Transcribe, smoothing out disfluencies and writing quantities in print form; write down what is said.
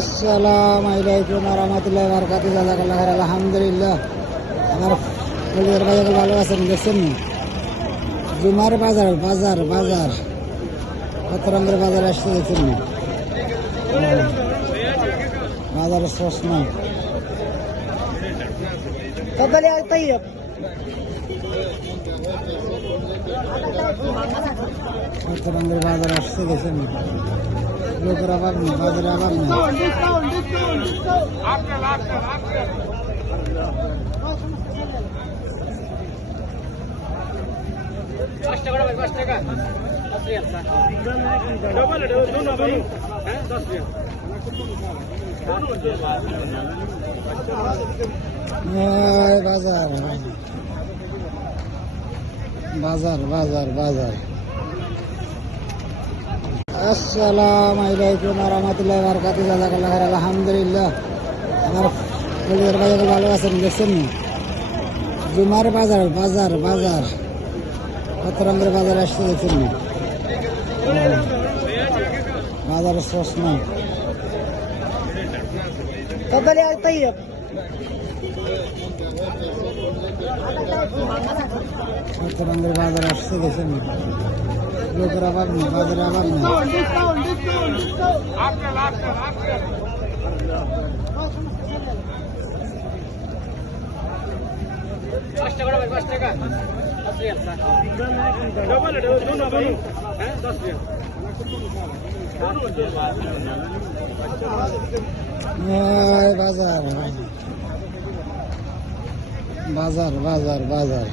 আসসালামু আলাইকুম ওয়া রাহমাতুল্লাহি ওয়া বারাকাতুহু। জাযাকাল্লাহু খাইরান। আলহামদুলিল্লাহ, আমার পরিবার ভাইরা ভালো আছেন? দেখছেন জুমার বাজার বাজার বাজার কত রঙের বাজার আসছে দেখছেন বাজার সস নাই। কত রঙের বাজার আসছে দেখছেন, লোকের অভাব নেই, বাজারের অভাব নেই। বাজার বাজার বাজার বাজার। আসসালামু আলাইকুম ওয়া রাহমাতুল্লাহি ওয়া বারাকাতুহু। জাযাকাল্লাহু খাইরান। আলহামদুলিল্লাহ, আমার পরিবার ভাইরা ভালো আছেন? দেখছেন জুমার বাজার বাজার বাজার কত রঙের বাজার আসছে দেখছেন, বাজার সস নাই। কত রঙের বাজার আসছে দেখছেন, লোকের অভাব নেই, বাজারের অভাব নেই। বাজার বাজার বাজার বাজার।